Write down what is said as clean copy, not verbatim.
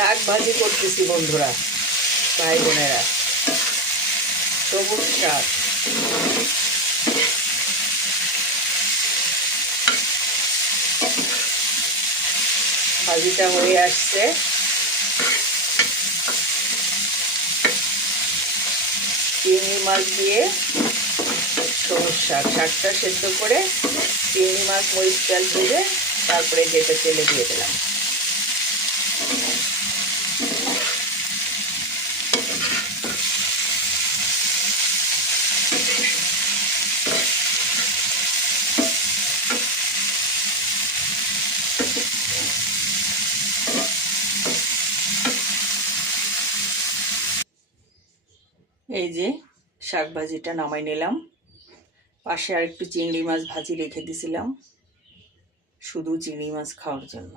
শাক ভাজি করতেছি বন্ধুরা, ভাই বোনেরা। সবুজ শাক, ভাজিটা হয়ে আসছে। চিংড়ি মাছ দিয়ে সবুজ শাক, শাকটা সেদ্ধ করে চিংড়ি মাছ মরিচ তেল ভেজে তারপরে যেটা তেলে দিয়ে দিলাম। এই যে শাক ভাজিটা নামাই নিলাম। পাশে আর একটু চিংড়ি মাছ ভাজি রেখে দিয়েছিলাম, শুধু চিংড়ি মাছ খাওয়ার জন্য।